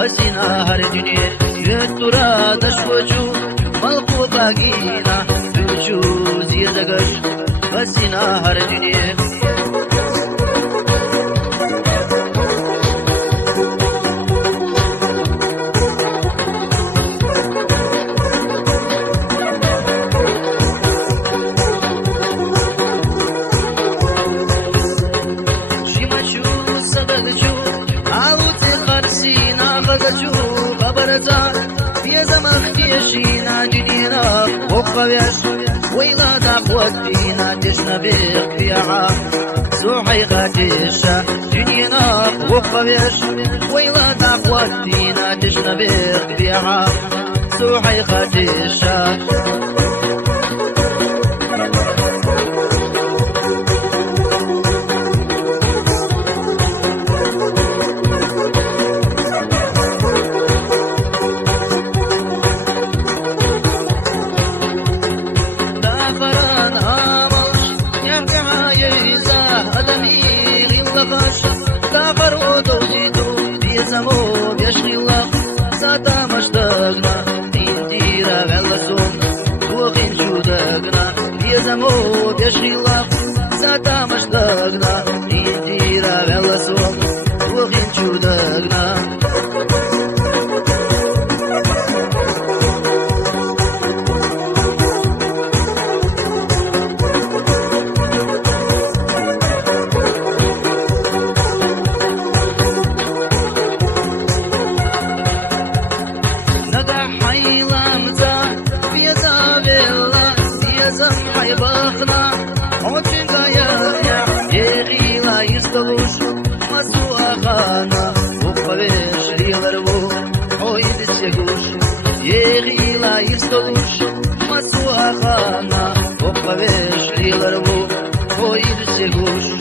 بسینا هر دنیا یتورا دشوچو ملکو باگینا دوچو زیر دگش بسینا هر دنیا شينا جدينا وقفيش ويلا دعوت فينا دشنا بيقيعة سوحي غاديشة جدينا وقفيش ويلا دعوت فينا دشنا بيقيعة سوحي غاديشة دافر ودوزيتو بيزمو بيشغي الله ساتا مشتاقنا تنديرا غلسون وغين شودقنا بيزمو بيشغي الله ساتا مشتاقنا تنديرا غلسون وغين شودقنا باخنا عوتين قايا يغي لا يستلوش مسوى خانا وقبش لي غربو حويد السيقوش يغي لا يستلوش مسوى خانا وقبش لي غربو حويد السيقوش